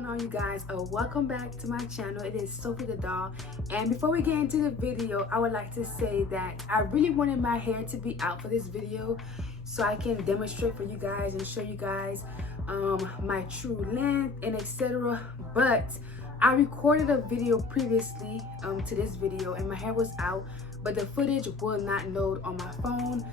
going on, you guys? Welcome back to my channel. It is Sophie the Doll, and before we get into the video, I would like to say that I really wanted my hair to be out for this video so I can demonstrate for you guys and show you guys my true length and etc. But I recorded a video previously to this video and my hair was out, but the footage will not load on my phone.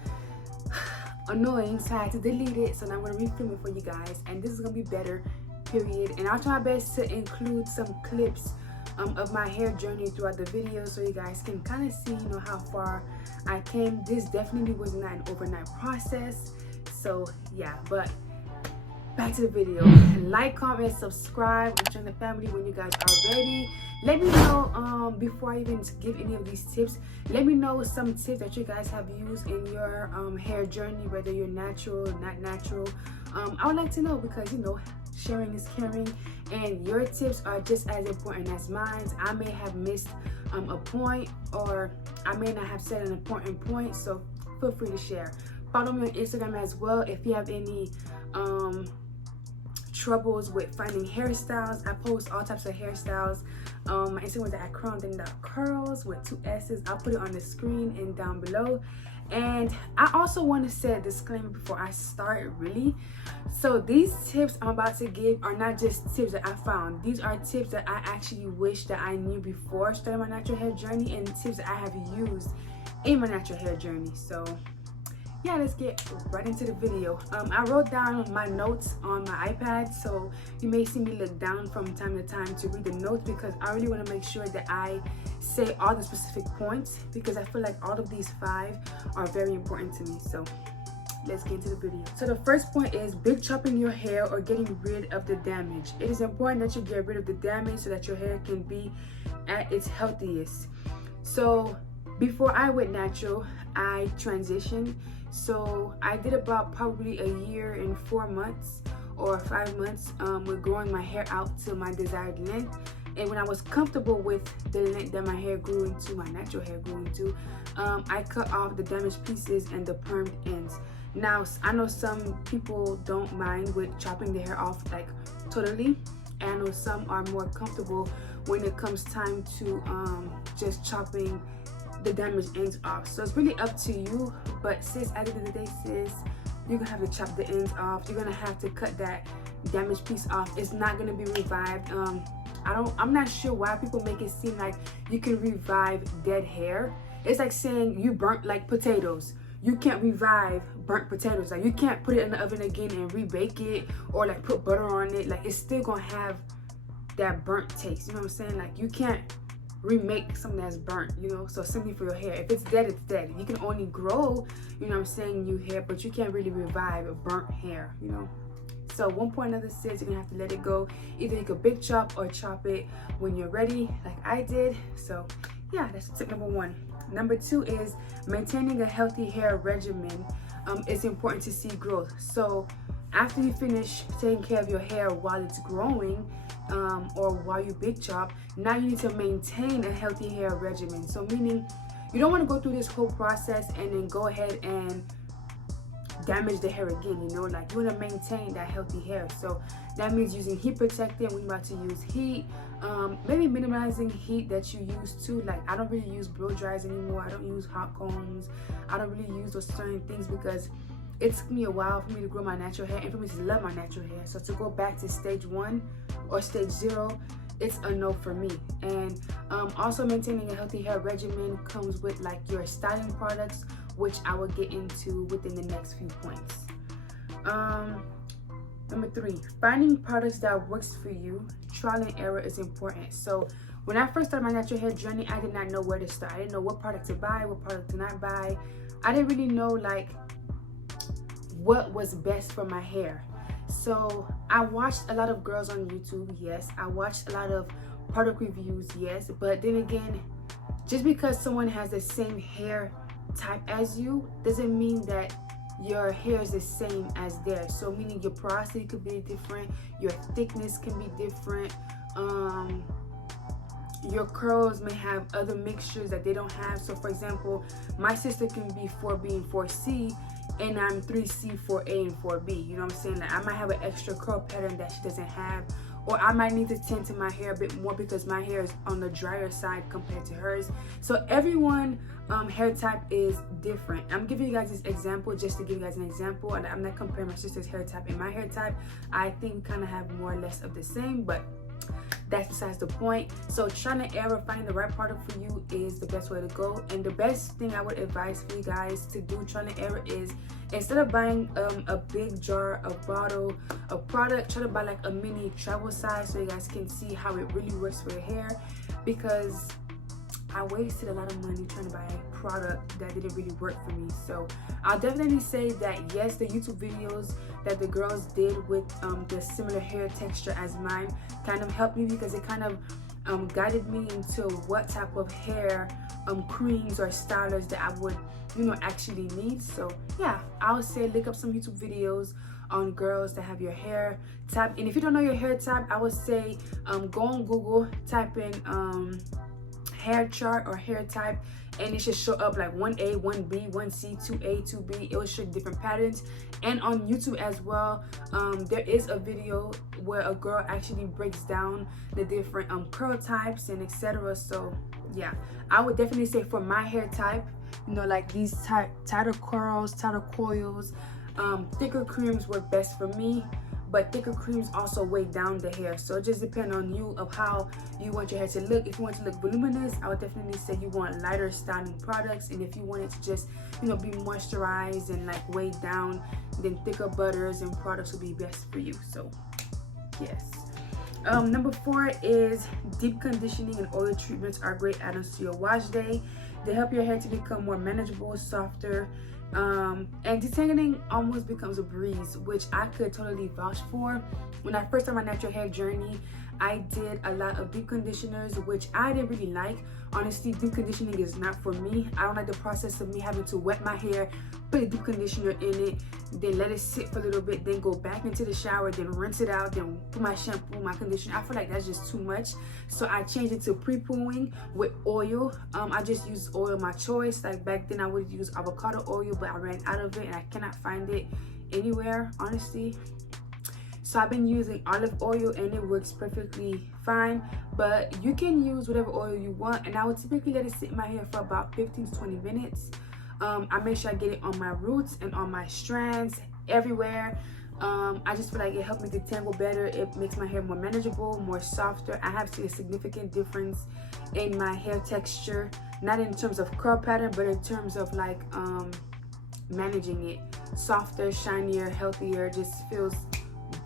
Annoying, so I had to delete it. So now I'm going to refilm it for you guys, and this is going to be better, period. And I'll try my best to include some clips of my hair journey throughout the video so you guys can kind of see, you know, how far I came. This definitely was not an overnight process, so yeah. But back to the video. Like, comment, subscribe, and join the family when you guys are ready. Let me know before I even give any of these tips, let me know some tips that you guys have used in your hair journey, whether you're natural or not natural. I would like to know, because you know, sharing is caring, and your tips are just as important as mine. I may have missed a point, or I may not have said an important point, so feel free to share. Follow me on Instagram as well if you have any troubles with finding hairstyles. I post all types of hairstyles. My Instagram is at crown_curls with 2 S's. I'll put it on the screen and down below. And I also want to say a disclaimer before I start, really. So these tips I'm about to give are not just tips that I found. These are tips that I actually wish that I knew before starting my natural hair journey, and tips that I have used in my natural hair journey. So yeah, let's get right into the video. I wrote down my notes on my iPad, so you may see me look down from time to time to read the notes, because I really want to make sure that I say all the specific points, because I feel like all of these 5 are very important to me. So let's get into the video. So the first point is big chopping your hair or getting rid of the damage. It is important that you get rid of the damage so that your hair can be at its healthiest. So before I went natural, I transitioned. So I did about probably a year and 4 months or 5 months with growing my hair out to my desired length. And when I was comfortable with the length that my hair grew into, my natural hair grew into, I cut off the damaged pieces and the permed ends. Now, I know some people don't mind with chopping the hair off like totally, and I know some are more comfortable when it comes time to just chopping the damaged ends off. So it's really up to you, but sis, at the end of the day, sis, you're gonna have to chop the ends off. You're gonna have to cut that damaged piece off. It's not gonna be revived. I'm not sure why people make it seem like you can revive dead hair. It's like saying you burnt like potatoes. You can't revive burnt potatoes. Like, you can't put it in the oven again and rebake it, or like put butter on it. Like, it's still gonna have that burnt taste. You know what I'm saying? Like, you can't remake something that's burnt, you know. So same thing for your hair. If it's dead, it's dead. You can only grow, you know what I'm saying, new hair, but you can't really revive burnt hair, you know. So one point of this is you're gonna have to let it go. Either you could big chop or chop it when you're ready, like I did. So yeah, that's tip number 1. Number 2 is maintaining a healthy hair regimen. It's important to see growth. So after you finish taking care of your hair while it's growing, or while you big chop, now you need to maintain a healthy hair regimen. So meaning you don't want to go through this whole process and then go ahead and damage the hair again, you know. Like, you want to maintain that healthy hair. So that means using heat protectant when you're about to use heat, maybe minimizing heat that you use too. Like, I don't really use blow dries anymore. I don't use hot combs. I don't really use those certain things, because it took me a while for me to grow my natural hair and for me to love my natural hair. So to go back to stage 1 or stage 0, it's a no for me. And also maintaining a healthy hair regimen comes with like your styling products, which I will get into within the next few points. Number 3, finding products that works for you. Trial and error is important. So when I first started my natural hair journey, I did not know where to start. I didn't know what product to buy, what product to not buy. I didn't really know like what was best for my hair. So I watched a lot of girls on YouTube, yes. I watched a lot of product reviews, yes. But then again, just because someone has the same hair type as you doesn't mean that your hair is the same as theirs. So meaning your porosity could be different, your thickness can be different, your curls may have other mixtures that they don't have. So for example, my sister can be 4B and 4C, and I'm 3C, 4A, and 4B. You know what I'm saying? Like, I might have an extra curl pattern that she doesn't have, or I might need to tend to my hair a bit more because my hair is on the drier side compared to hers. So everyone hair type is different. I'm giving you guys this example just to give you guys an example, and I'm not comparing my sister's hair type and my hair type. I think we kind of have more or less of the same, but that's besides the point. So trial and error, finding the right product for you is the best way to go. And the best thing I would advise for you guys to do trial and error is, instead of buying a big jar, a bottle, a product, try to buy like a mini travel size so you guys can see how it really works for your hair, because I wasted a lot of money trying to buy a product that didn't really work for me. So I'll definitely say that yes, the YouTube videos that the girls did with the similar hair texture as mine kind of helped me, because it kind of guided me into what type of hair creams or stylers that I would, you know, actually need. So yeah, I would say look up some YouTube videos on girls that have your hair type. And if you don't know your hair type, I would say go on Google, type in hair chart or hair type, and it should show up like 1A, 1B, 1C, 2A, 2B. It will show different patterns. And on YouTube as well, there is a video where a girl actually breaks down the different curl types and etc. So yeah, I would definitely say for my hair type, you know, like these tighter curls, tighter coils, thicker creams work best for me. But thicker creams also weigh down the hair, so it just depends on you of how you want your hair to look. If you want to look voluminous, I would definitely say you want lighter styling products, and if you want it to just, you know, be moisturized and like weighed down, then thicker butters and products will be best for you. So yes. Number 4 is deep conditioning and oil treatments are great add-ons to your wash day. They help your hair to become more manageable, softer, and detangling almost becomes a breeze, which I could totally vouch for. When I first started my natural hair journey, I did a lot of deep conditioners, which I didn't really like. Honestly, deep conditioning is not for me. I don't like the process of me having to wet my hair, put a deep conditioner in it, then let it sit for a little bit, then go back into the shower, then rinse it out, then put my shampoo, my conditioner. I feel like that's just too much. So I changed it to pre-pooing with oil. I just use oil of my choice. Like back then I would use avocado oil, but I ran out of it and I cannot find it anywhere, honestly. So I've been using olive oil and it works perfectly fine, but you can use whatever oil you want, and I would typically let it sit in my hair for about 15 to 20 minutes. I make sure I get it on my roots and on my strands, everywhere. I just feel like it helped me detangle better. It makes my hair more manageable, more softer. I have seen a significant difference in my hair texture, not in terms of curl pattern, but in terms of like managing it. Softer, shinier, healthier, just feels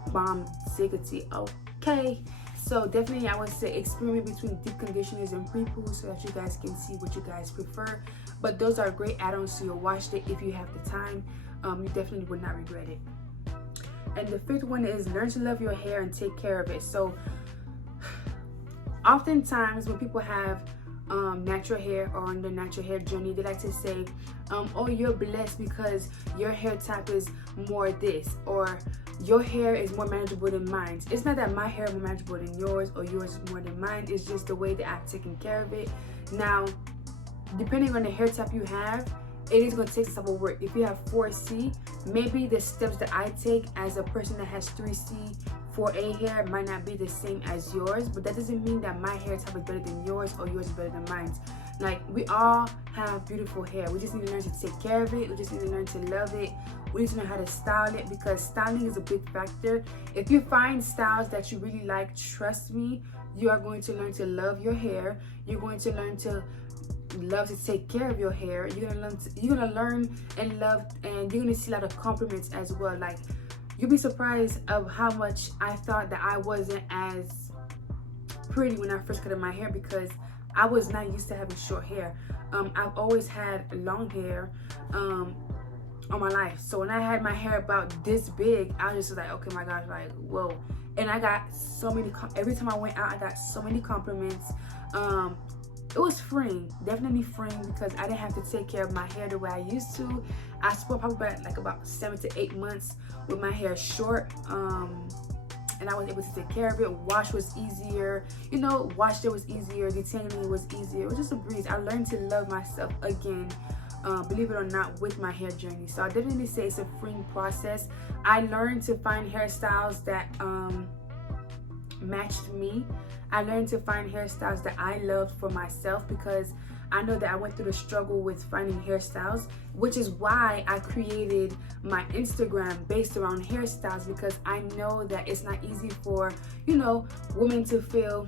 bomb diggity. Okay, so definitely I would say experiment between deep conditioners and pre-poo so that you guys can see what you guys prefer. But those are great add-ons to your wash day if you have the time. You definitely would not regret it. And the 5th one is learn to love your hair and take care of it. So oftentimes when people have natural hair or on their natural hair journey, they like to say, oh, you're blessed because your hair type is more this, or your hair is more manageable than mine. It's not that my hair is more manageable than yours or yours is more than mine. It's just the way that I've taken care of it. Now, depending on the hair type you have, it is going to take some type of work. If you have 4C, maybe the steps that I take as a person that has 3C, 4A hair might not be the same as yours, but that doesn't mean that my hair type is better than yours or yours is better than mine. Like, we all have beautiful hair. We just need to learn to take care of it. We just need to learn to love it. We need to know how to style it, because styling is a big factor. If you find styles that you really like, trust me, you are going to learn to love your hair. You're going to learn to love to take care of your hair. You're gonna learn and love, and you're gonna see a lot of compliments as well. Like, you'll be surprised of how much I thought that I wasn't as pretty when I first cut my hair, because I was not used to having short hair. I've always had long hair all my life. So when I had my hair about this big, I was just like, okay, my gosh, like, whoa. And I got so many, every time I went out, I got so many compliments. It was freeing, definitely freeing, because I didn't have to take care of my hair the way I used to. I spent probably about 7 to 8 months with my hair short, and I was able to take care of it. Wash was easier, you know, wash day was easier, detangling was easier. It was just a breeze. I learned to love myself again, believe it or not, with my hair journey. So I definitely say it's a freeing process. I learned to find hairstyles that matched me. I learned to find hairstyles that I loved for myself, because I know that I went through the struggle with finding hairstyles, which is why I created my Instagram based around hairstyles, because I know that it's not easy for, you know, women to feel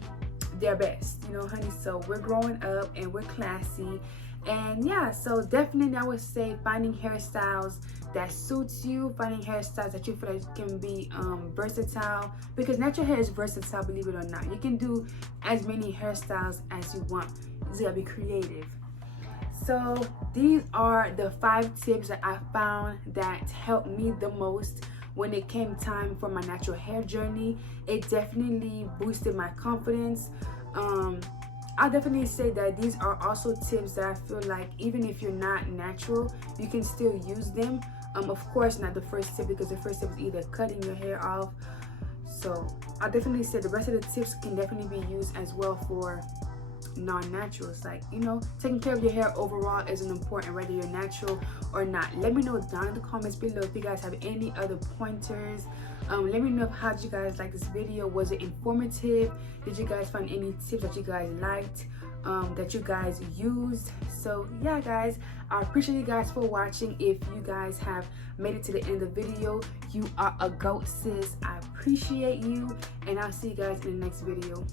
their best, you know, honey. So we're growing up and we're classy. And yeah, so definitely I would say finding hairstyles that suits you, finding hairstyles that you feel like can be versatile, because natural hair is versatile, believe it or not. You can do as many hairstyles as you want. You just gotta be creative. So these are the 5 tips that I found that helped me the most when it came time for my natural hair journey. It definitely boosted my confidence. I'll definitely say that these are also tips that I feel like even if you're not natural, you can still use them. Of course not the first tip, because the first tip is either cutting your hair off. So I'll definitely say the rest of the tips can definitely be used as well for non-naturals. Like, you know, taking care of your hair overall is an important, whether you're natural or not. Let me know down in the comments below if you guys have any other pointers. Let me know how did you guys like this video. Was it informative? Did you guys find any tips that you guys liked, that you guys used? So yeah guys, I appreciate you guys for watching. If you guys have made it to the end of the video, you are a goat, sis. I appreciate you, and I'll see you guys in the next video.